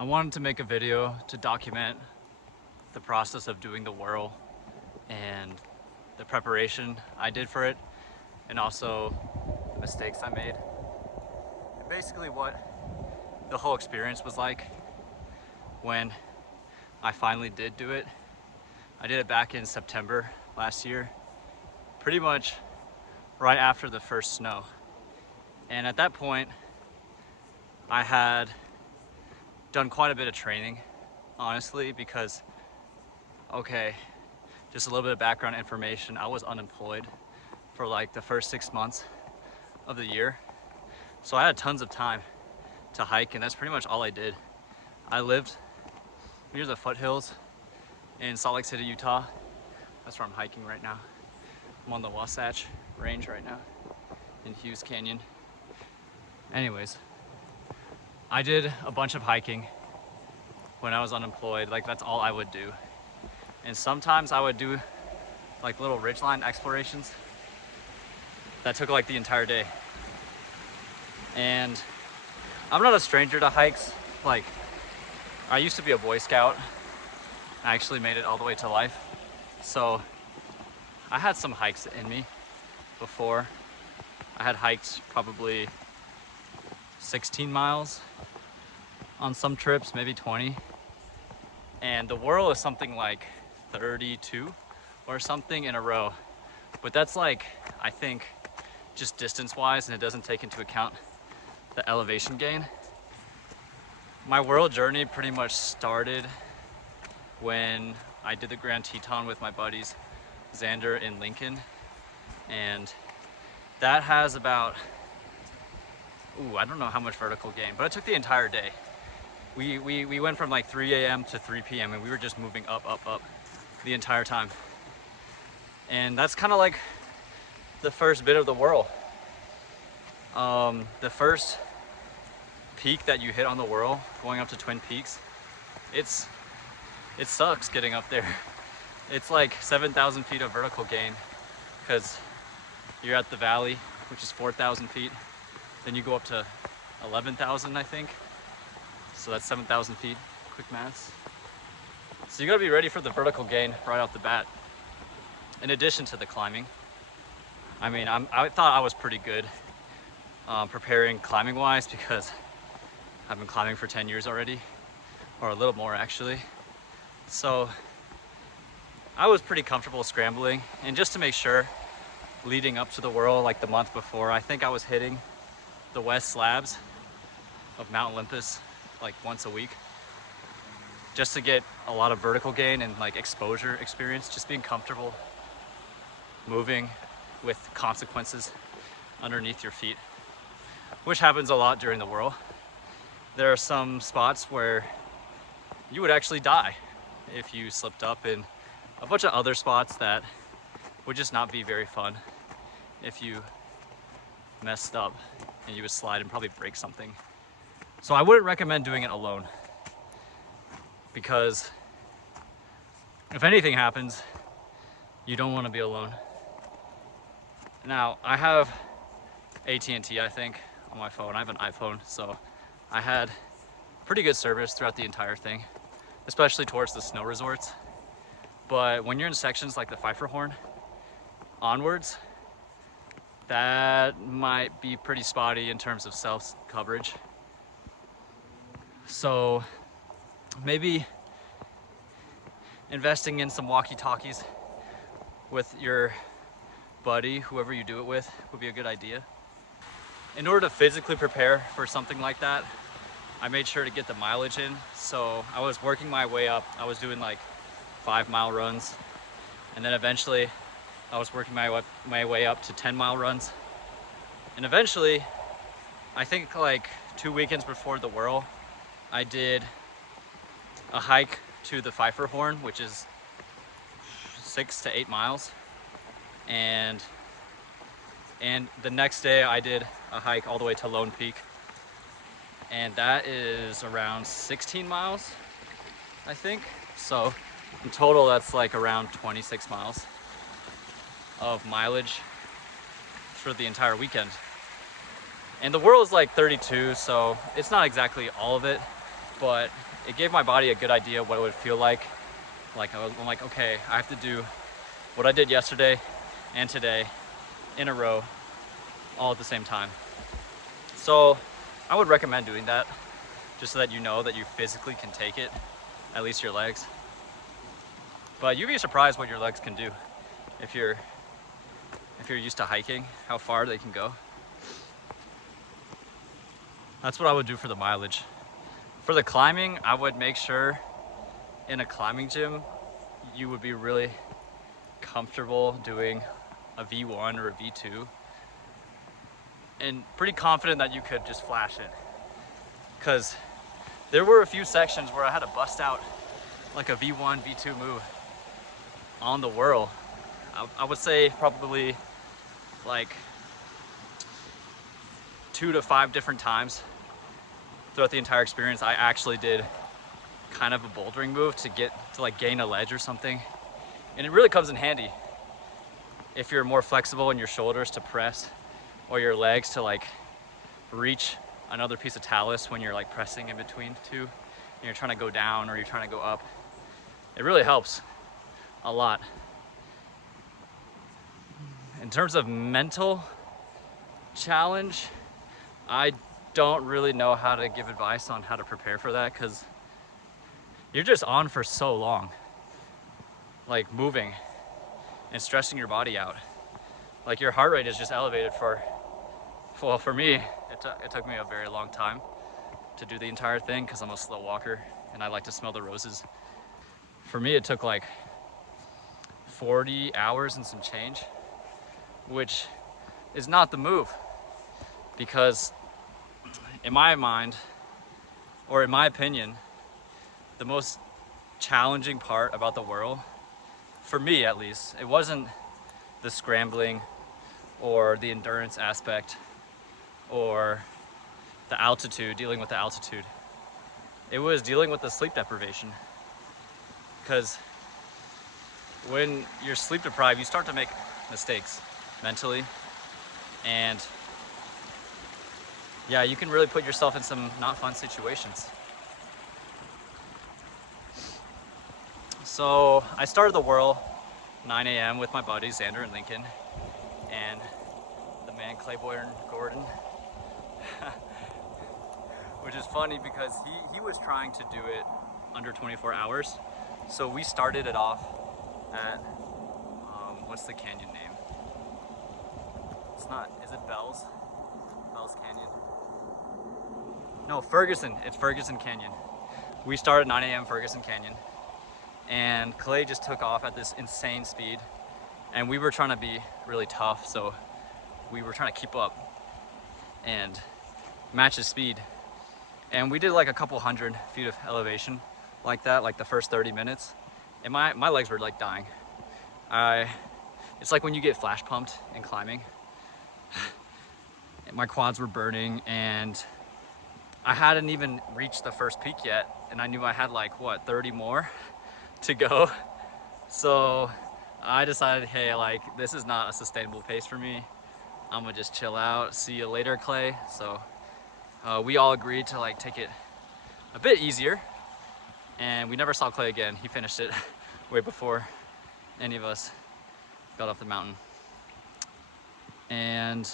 I wanted to make a video to document the process of doing the WURL and the preparation I did for it, and also the mistakes I made, and basically what the whole experience was like when I finally did do it. I did it back in September last year, pretty much right after the first snow. And at that point, I had done quite a bit of training, honestly, because, okay, just a little bit of background information. I was unemployed for like the first 6 months of the year. So I had tons of time to hike, and that's pretty much all I did. I lived near the foothills in Salt Lake City, Utah. That's where I'm hiking right now. I'm on the Wasatch Range right now in Hughes Canyon. Anyways, I did a bunch of hiking when I was unemployed. Like, that's all I would do. And sometimes I would do like little ridgeline explorations that took like the entire day. And I'm not a stranger to hikes. Like, I used to be a Boy Scout. I actually made it all the way to life. So I had some hikes in me before. I had hiked probably 16 miles on some trips, maybe 20. And the WURL is something like 32 or something in a row. But that's like, I think, just distance wise, and it doesn't take into account the elevation gain. My WURL journey pretty much started when I did the Grand Teton with my buddies Xander and Lincoln, and that has about, I don't know how much vertical gain, but it took the entire day. We went from like 3 a.m. to 3 p.m. and we were just moving up the entire time. And that's kind of like the first bit of the WURL. The first peak that you hit on the WURL, going up to Twin Peaks, it sucks getting up there. It's like 7,000 feet of vertical gain because you're at the valley, which is 4,000 feet. Then you go up to 11,000, I think. So that's 7,000 feet, quick maths. So you gotta be ready for the vertical gain right off the bat. In addition to the climbing. I mean, I thought I was pretty good preparing climbing wise because I've been climbing for 10 years already, or a little more actually. So I was pretty comfortable scrambling, and just to make sure, leading up to the WURL, like the month before, I think I was hitting the west slabs of Mount Olympus like once a week, just to get a lot of vertical gain and like exposure experience, just being comfortable moving with consequences underneath your feet, which happens a lot during the WURL. There are some spots where you would actually die if you slipped up, and a bunch of other spots that would just not be very fun if you messed up and you would slide and probably break something. So I wouldn't recommend doing it alone, because if anything happens, you don't want to be alone. Now, I have AT&T, I think, on my phone. I have an iPhone, so I had pretty good service throughout the entire thing, especially towards the snow resorts. But when you're in sections like the Pfeiffer Horn onwards, that might be pretty spotty in terms of cell coverage. So maybe investing in some walkie-talkies with your buddy, whoever you do it with, would be a good idea. In order to physically prepare for something like that, I made sure to get the mileage in. So I was working my way up. I was doing like 5-mile runs, and then eventually I was working my way up to 10-mile runs. And eventually, I think like 2 weekends before the WURL, I did a hike to the Pfeiffer Horn, which is 6 to 8 miles. And the next day I did a hike all the way to Lone Peak, and that is around 16 miles, I think. So in total, that's like around 26 miles of mileage for the entire weekend. And the WURL is like 32, so it's not exactly all of it, but it gave my body a good idea what it would feel like. I'm like, okay, I have to do what I did yesterday and today in a row, all at the same time. So I would recommend doing that, just so that you know that you physically can take it, at least your legs. But you'd be surprised what your legs can do if you're used to hiking, how far they can go. That's what I would do for the mileage. For the climbing, I would make sure in a climbing gym you would be really comfortable doing a V1 or a V2 and pretty confident that you could just flash it, because there were a few sections where I had to bust out like a V1, V2 move on the WURL. I would say probably like 2 to 5 different times throughout the entire experience. I actually did kind of a bouldering move to like gain a ledge or something. And it really comes in handy if you're more flexible in your shoulders to press, or your legs to like reach another piece of talus when you're like pressing in between two, and you're trying to go down or you're trying to go up. It really helps a lot. In terms of mental challenge, I don't really know how to give advice on how to prepare for that, because you're just on for so long, like moving and stressing your body out. Like your heart rate is just elevated for me, it took me a very long time to do the entire thing, because I'm a slow walker and I like to smell the roses. For me, it took like 40 hours and some change, which is not the move, because in my mind, or in my opinion, the most challenging part about the WURL, for me at least, it wasn't the scrambling or the endurance aspect or the altitude, dealing with the altitude. It was dealing with the sleep deprivation, because when you're sleep deprived, you start to make mistakes mentally, and yeah, you can really put yourself in some not fun situations. So I started the WURL 9 a.m. with my buddies Xander and Lincoln and the man Clayboy and Gordon, which is funny because he was trying to do it under 24 hours. So we started it off at, what's the canyon name? Is it Bell's Canyon? No, Ferguson, it's Ferguson Canyon. We started 9 a.m. Ferguson Canyon, and Clay just took off at this insane speed, and we were trying to be really tough, so we were trying to keep up and match his speed. And we did like a couple 100 feet of elevation like that, like the first 30 minutes, and my legs were like dying. It's like when you get flash pumped in climbing. My quads were burning, and I hadn't even reached the first peak yet, and I knew I had like, what, 30 more to go. So I decided, hey, like, this is not a sustainable pace for me. I'm gonna just chill out. See you later, Clay. So we all agreed to like take it a bit easier, and we never saw Clay again. He finished it way before any of us got off the mountain. And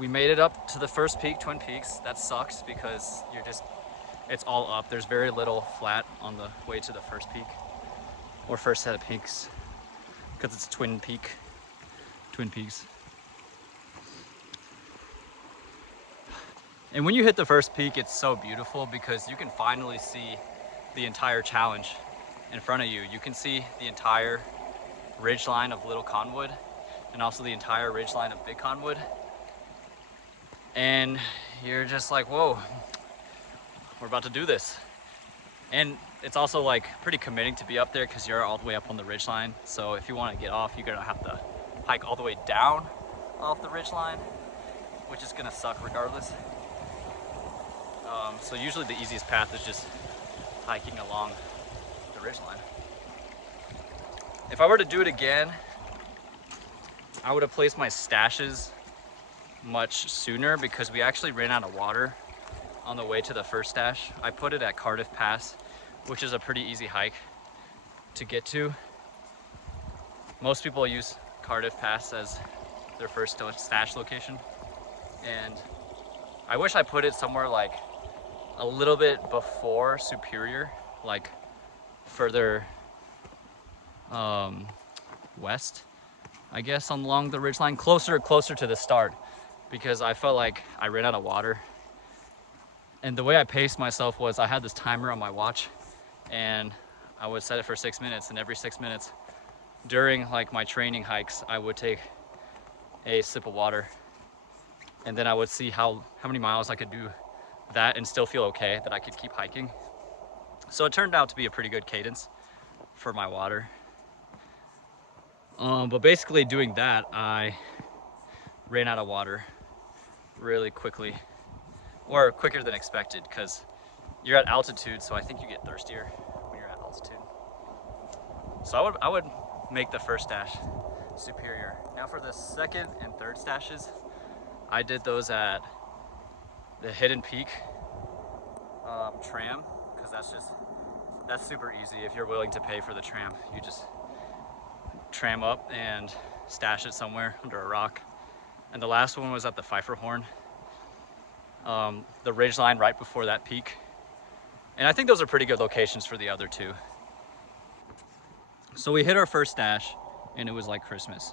we made it up to the first peak, Twin Peaks. That sucks because it's all up. There's very little flat on the way to the first peak or first set of peaks, because it's Twin Peaks. And when you hit the first peak, it's so beautiful because you can finally see the entire challenge in front of you. You can see the entire ridgeline of Little Conwood and also the entire ridgeline of Big Conwood. And you're just like, whoa, we're about to do this. And it's also like pretty committing to be up there because you're all the way up on the ridgeline. So if you want to get off, you're gonna have to hike all the way down off the ridgeline, which is gonna suck regardless. So usually the easiest path is just hiking along the ridgeline. If I were to do it again, I would have placed my stashes much sooner because we actually ran out of water on the way to the first stash. I put it at Cardiff Pass, which is a pretty easy hike to get to. Most people use Cardiff Pass as their first stash location. And I wish I put it somewhere like a little bit before Superior, like further west, I guess, along the ridgeline, closer to the start, because I felt like I ran out of water. And the way I paced myself was I had this timer on my watch, and I would set it for 6 minutes, and every 6 minutes during like my training hikes, I would take a sip of water, and then I would see how many miles I could do that and still feel okay, that I could keep hiking. So it turned out to be a pretty good cadence for my water. But basically doing that, I ran out of water really quickly, or quicker than expected, because you're at altitude, so I think you get thirstier when you're at altitude. So I would make the first stash Superior. Now for the second and third stashes, I did those at the Hidden Peak tram, because that's super easy. If you're willing to pay for the tram, you just tram up and stash it somewhere under a rock. And the last one was at the Pfeifferhorn, the ridgeline right before that peak. And I think those are pretty good locations for the other two. So we hit our first stash, and it was like Christmas,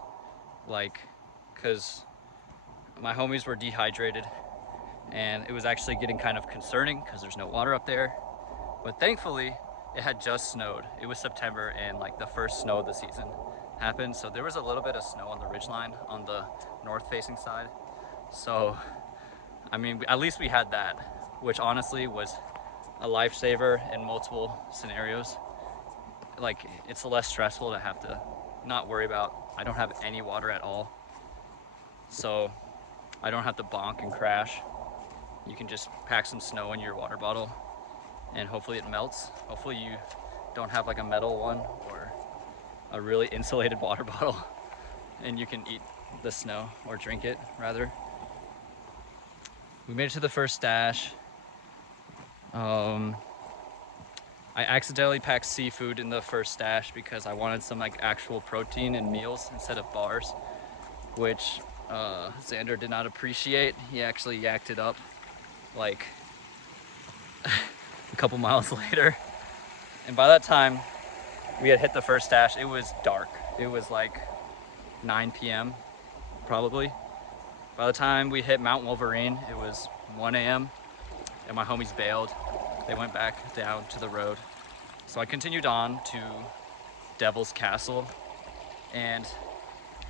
because my homies were dehydrated, and it was actually getting kind of concerning because there's no water up there. But thankfully, it had just snowed. It was September, and like the first snow of the season happened, so there was a little bit of snow on the ridgeline on the north-facing side. So, I mean, at least we had that, which honestly was a lifesaver in multiple scenarios. Like, it's less stressful to have to not worry about, I don't have any water at all, so I don't have to bonk and crash. You can just pack some snow in your water bottle, and hopefully it melts. Hopefully you don't have like a metal one or a really insulated water bottle, and you can eat the snow, or drink it rather. We made it to the first stash. I accidentally packed seafood in the first stash because I wanted some like actual protein in meals instead of bars, which Xander did not appreciate. He actually yacked it up like a couple miles later. And by that time we had hit the first stash, it was dark. It was like 9 p.m. probably. By the time we hit Mount Wolverine, it was 1 a.m. and my homies bailed. They went back down to the road. So I continued on to Devil's Castle, and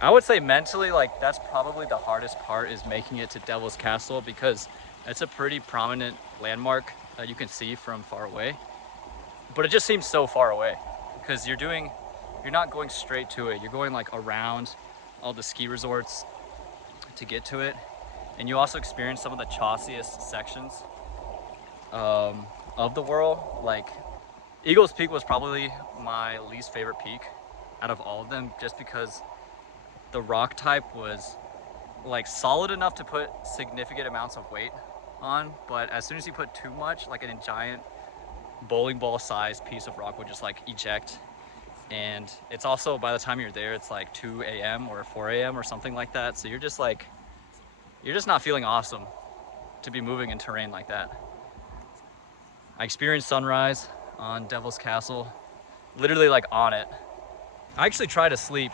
I would say mentally, like, that's probably the hardest part, is making it to Devil's Castle, because it's a pretty prominent landmark that you can see from far away. But it just seems so far away, because you're not going straight to it. You're going like around all the ski resorts to get to it. And you also experience some of the chossiest sections of the WURL. Like, Eagles Peak was probably my least favorite peak out of all of them, just because the rock type was like solid enough to put significant amounts of weight on, but as soon as you put too much, like a giant bowling ball sized piece of rock would just like eject. And it's also, by the time you're there, it's like 2 a.m. or 4 a.m. or something like that, so you're just not feeling awesome to be moving in terrain like that. I experienced sunrise on Devil's Castle, literally like on it. I actually tried to sleep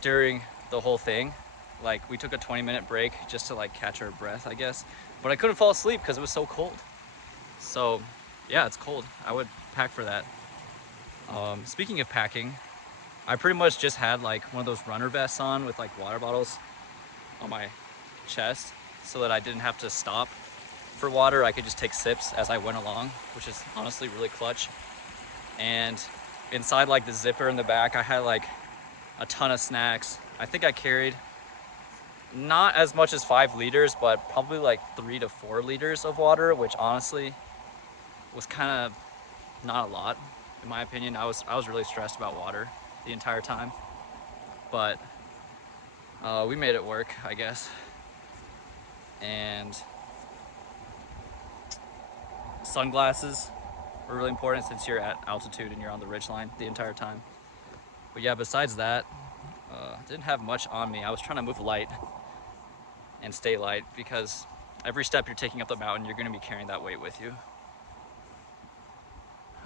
during the whole thing. Like, we took a 20-minute break just to like catch our breath, I guess, but I couldn't fall asleep because it was so cold. So yeah, it's cold. I would pack for that. Speaking of packing, I pretty much just had like one of those runner vests on with like water bottles on my chest, so that I didn't have to stop for water. I could just take sips as I went along, which is honestly really clutch. And inside like the zipper in the back, I had like a ton of snacks. I think I carried not as much as 5 liters, but probably like 3 to 4 liters of water, which honestly was kind of not a lot in my opinion. I was really stressed about water the entire time, but we made it work, I guess. And Sunglasses were really important since you're at altitude and you're on the ridgeline the entire time. But yeah, besides that, didn't have much on me. I was trying to move light and stay light because every step you're taking up the mountain, you're going to be carrying that weight with you.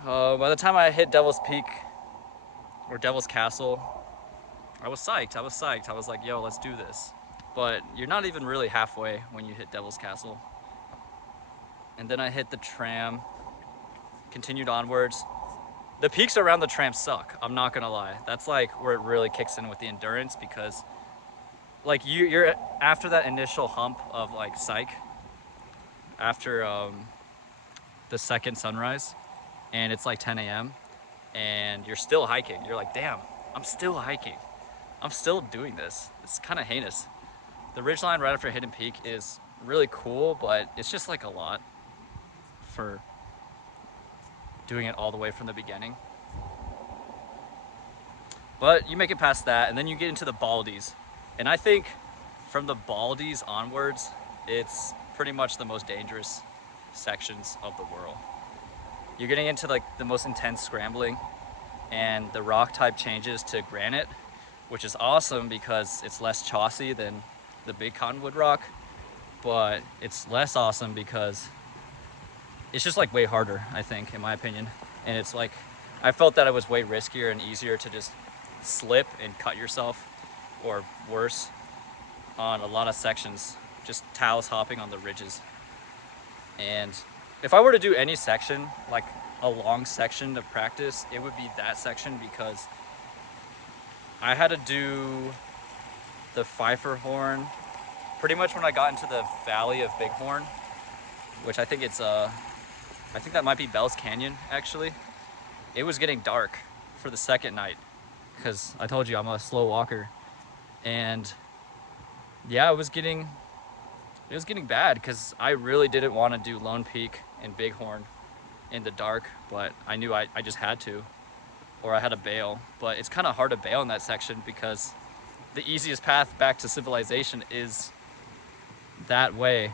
By the time I hit Devil's Peak or Devil's Castle, I was psyched. I was like, yo, let's do this. But you're not even really halfway when you hit Devil's Castle. And then I hit the tram, continued onwards. The peaks around the tram suck, I'm not gonna lie. That's like where it really kicks in with the endurance, because like you're after that initial hump of like psych, after the second sunrise, and it's like 10 a.m. and you're still hiking. You're like, damn, I'm still hiking. I'm still doing this. It's kind of heinous. The ridgeline right after Hidden Peak is really cool, but it's just like a lot for doing it all the way from the beginning. But you make it past that, and then you get into the Baldies. And I think from the Baldies onwards, it's pretty much the most dangerous sections of the WURL. You're getting into like the most intense scrambling, and the rock type changes to granite, which is awesome because it's less chossy than the big cottonwood rock, but it's less awesome because it's just like way harder, I think, in my opinion. And it's like, I felt that it was way riskier and easier to just slip and cut yourself, or worse, on a lot of sections, just talus hopping on the ridges. And if I were to do any section, like a long section to practice, it would be that section, because I had to do the Pfeiffer Horn pretty much when I got into the Valley of Bighorn, which I think it's I think that might be Bell's Canyon, actually. It was getting dark for the second night, because I told you I'm a slow walker. And yeah, it was getting bad, because I really didn't want to do Lone Peak and Bighorn in the dark, but I knew I just had to, or I had to bail. But it's kind of hard to bail in that section, because the easiest path back to civilization is that way,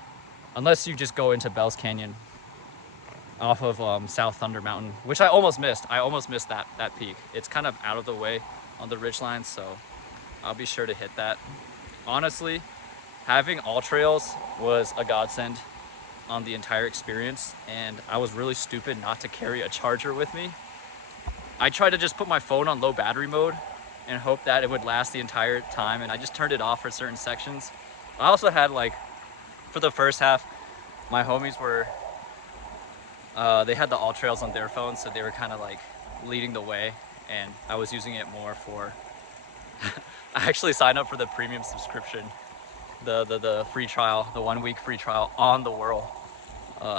unless you just go into Bell's Canyon off of South Thunder Mountain, which I almost missed. I almost missed that peak. It's kind of out of the way on the ridgeline, so I'll be sure to hit that. Honestly, having all trails was a godsend on the entire experience, and I was really stupid not to carry a charger with me. I tried to just put my phone on low battery mode and hope that it would last the entire time, and I just turned it off for certain sections. I also had, like, for the first half, my homies were they had the all trails on their phones, so they were kind of like leading the way, and I was using it more for I actually signed up for the premium subscription, the free trial, the 1 week free trial on the WURL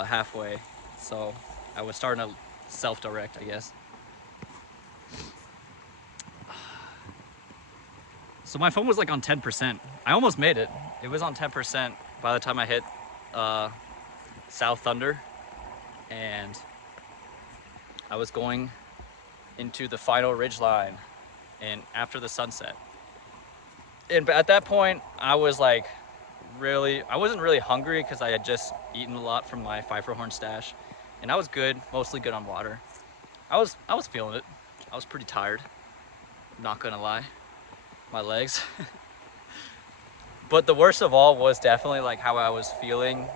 halfway, so I was starting to self-direct, I guess. So my phone was like on 10%. I almost made it. It was on 10% by the time I hit South Thunder, and I was going into the final ridge line and after the sunset. And at that point, I was like I wasn't really hungry, because I had just eaten a lot from my Pfeiffer Horn stash, and I was good, mostly good on water. I was feeling it. I was pretty tired, not gonna lie, my legs. But the worst of all was definitely like how I was feeling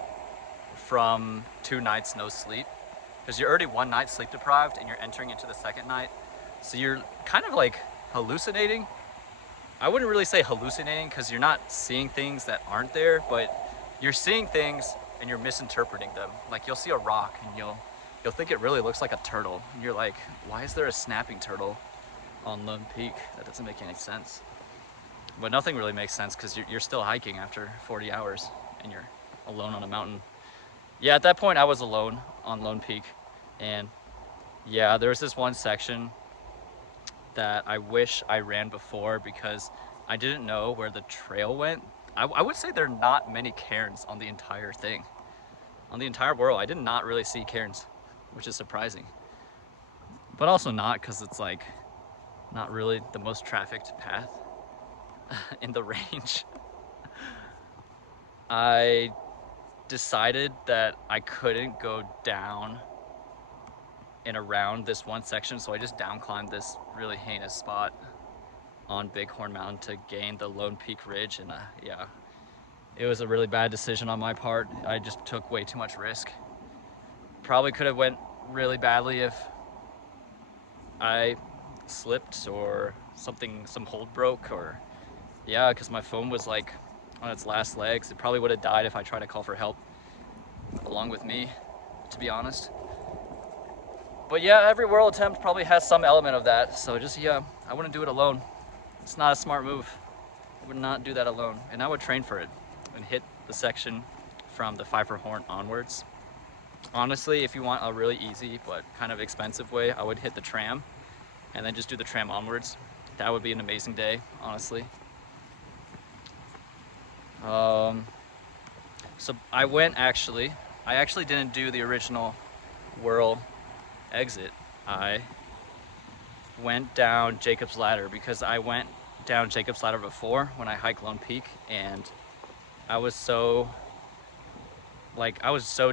from 2 nights no sleep, because you're already 1 night sleep deprived and you're entering into the second night, so you're kind of like hallucinating. I wouldn't really say hallucinating, because you're not seeing things that aren't there, but you're seeing things and you're misinterpreting them. Like, you'll see a rock and you'll think it really looks like a turtle, and you're like, why is there a snapping turtle on Lone Peak? That doesn't make any sense. But nothing really makes sense, because you're still hiking after 40 hours and you're alone on a mountain. Yeah, at that point I was alone on Lone Peak, and yeah, there was this one section that I wish I ran before, because I didn't know where the trail went. I would say there are not many cairns on the entire thing. On the entire WURL, I did not really see cairns, which is surprising. But also not, because it's like not really the most trafficked path in the range. I decided that I couldn't go down and around this one section. So I just down climbed this really heinous spot on Bighorn Mountain to gain the Lone Peak Ridge. And yeah, it was a really bad decision on my part. I just took way too much risk. Probably could have went really badly if I slipped or something, some hold broke, or yeah, because my phone was like on its last legs. It probably would have died if I tried to call for help along with me, to be honest. But yeah, every WURL attempt probably has some element of that. So just, yeah, I wouldn't do it alone. It's not a smart move. I would not do that alone. And I would train for it and hit the section from the Pfeiffer Horn onwards. Honestly, if you want a really easy but kind of expensive way, I would hit the tram and then just do the tram onwards. That would be an amazing day, honestly. So I actually didn't do the original WURL exit. I went down Jacob's Ladder because I went down Jacob's Ladder before when I hiked Lone Peak, and I was so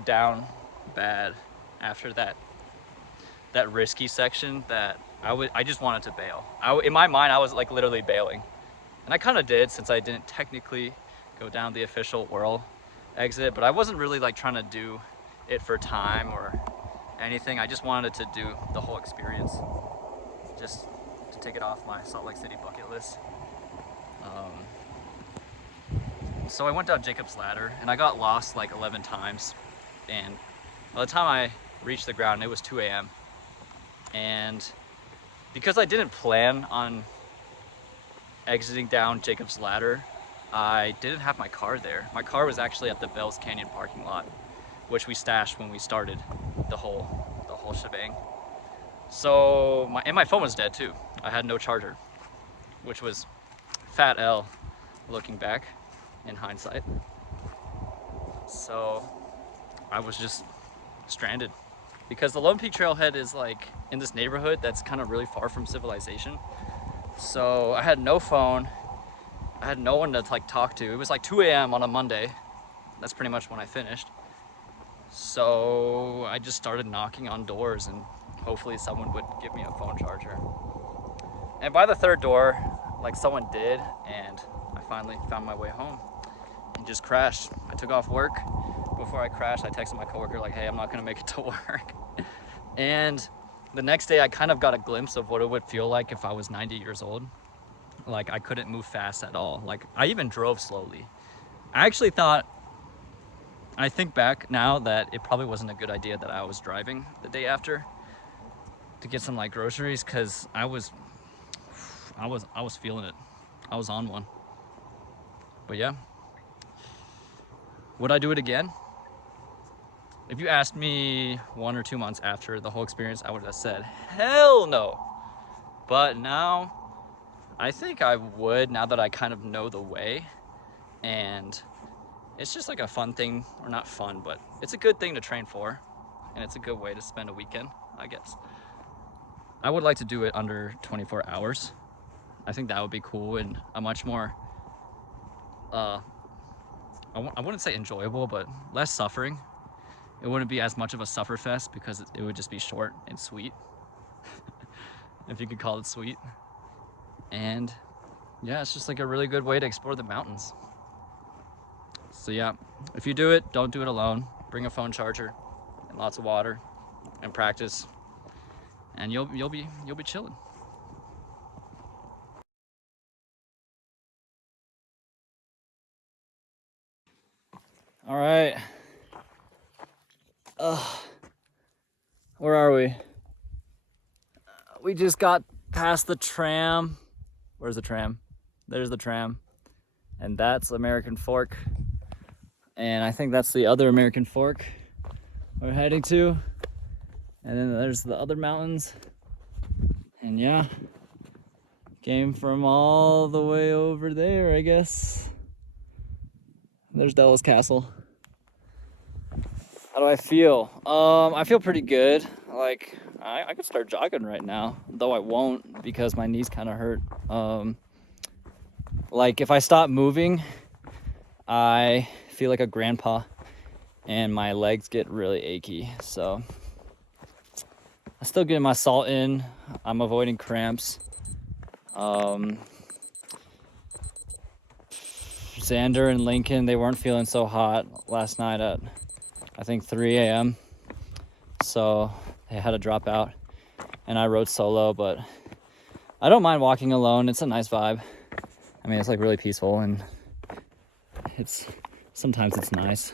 down bad after that risky section that I just wanted to bail. In my mind, I was like literally bailing, and I kind of did, since I didn't technically go down the official WURL exit, but I wasn't really like trying to do it for time or anything. I just wanted to do the whole experience, just to take it off my Salt Lake City bucket list. So I went down Jacob's Ladder and I got lost like 11 times, and by the time I reached the ground, it was 2 a.m. and because I didn't plan on exiting down Jacob's Ladder, I didn't have my car there. My car was actually at the Bells Canyon parking lot, which we stashed when we started the whole shebang. So my phone was dead too. I had no charger, which was fat L looking back in hindsight. So I was just stranded because the Lone Peak Trailhead is like in this neighborhood that's kind of really far from civilization. So I had no phone. I had no one to like talk to. It was like 2 a.m. on a Monday. That's pretty much when I finished. So I just started knocking on doors and hopefully someone would give me a phone charger. And by the third door, like someone did, and I finally found my way home and just crashed. I took off work. Before I crashed, I texted my coworker like, hey, I'm not gonna make it to work. And the next day I kind of got a glimpse of what it would feel like if I was 90 years old. Like I couldn't move fast at all. Like I even drove slowly. I actually thought, I think back now that it probably wasn't a good idea that I was driving the day after to get some like groceries, because I was feeling it. I was on one. But yeah, would I do it again? If you asked me 1 or 2 months after the whole experience, I would have said hell no. But now I think I would, now that I kind of know the way, and it's just like a fun thing, or not fun, but it's a good thing to train for, and it's a good way to spend a weekend, I guess. I would like to do it under 24 hours. I think that would be cool and a much more, I wouldn't say enjoyable, but less suffering. It wouldn't be as much of a suffer fest because it would just be short and sweet, if you could call it sweet. And yeah, it's just like a really good way to explore the mountains. So yeah, if you do it, don't do it alone. Bring a phone charger and lots of water and practice, and you'll be chilling. All right. Where are we? We just got past the tram. Where's the tram? There's the tram. And that's American Fork. And I think that's the other American Fork we're heading to. And then there's the other mountains. And yeah, came from all the way over there, I guess. There's Della's Castle. How do I feel? I feel pretty good. Like, I could start jogging right now, though I won't because my knees kind of hurt. Like, if I stop moving, I feel like a grandpa and my legs get really achy. So I'm still getting my salt in. I'm avoiding cramps. Xander and Lincoln, they weren't feeling so hot last night at, I think, 3 a.m. So they had to drop out, and I rode solo, but I don't mind walking alone. It's a nice vibe. I mean, it's like really peaceful, and sometimes it's nice.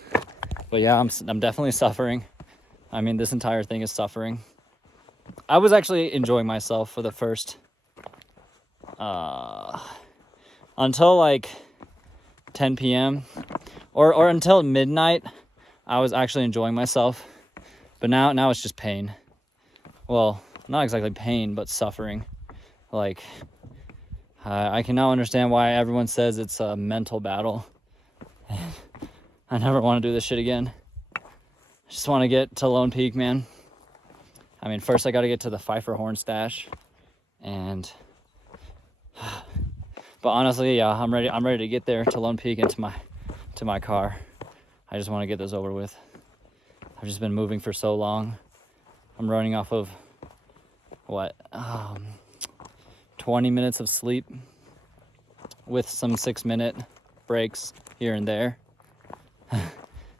But yeah, I'm definitely suffering. I mean, this entire thing is suffering. I was actually enjoying myself for the first until like 10 p.m. or until midnight. I was actually enjoying myself, but now it's just pain. Well, not exactly pain, but suffering. Like, I can now understand why everyone says it's a mental battle. I never want to do this shit again. I just want to get to Lone Peak, man. I mean, first I got to get to the Pfeiffer Horn stash, and but honestly, yeah, I'm ready to get there to Lone Peak and to my car. I just want to get this over with. I've just been moving for so long. I'm running off of what 20 minutes of sleep with some 6-minute breaks here and there.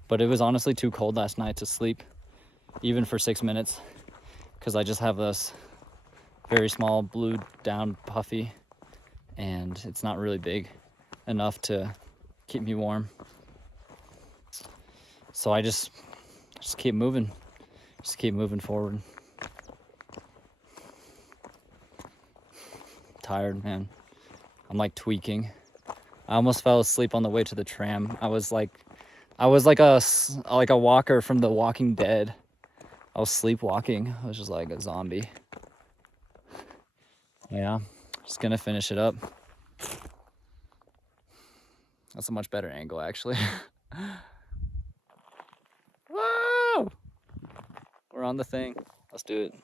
But it was honestly too cold last night to sleep, even for 6 minutes, because I just have this very small blue down puffy, and it's not really big enough to keep me warm. So I just keep moving, forward. Tired, man. I'm like tweaking. I almost fell asleep on the way to the tram. I was like a walker from The Walking Dead. I was sleepwalking. I was just like a zombie. Yeah, just gonna finish it up. That's a much better angle, actually. Whoa! We're on the thing. Let's do it.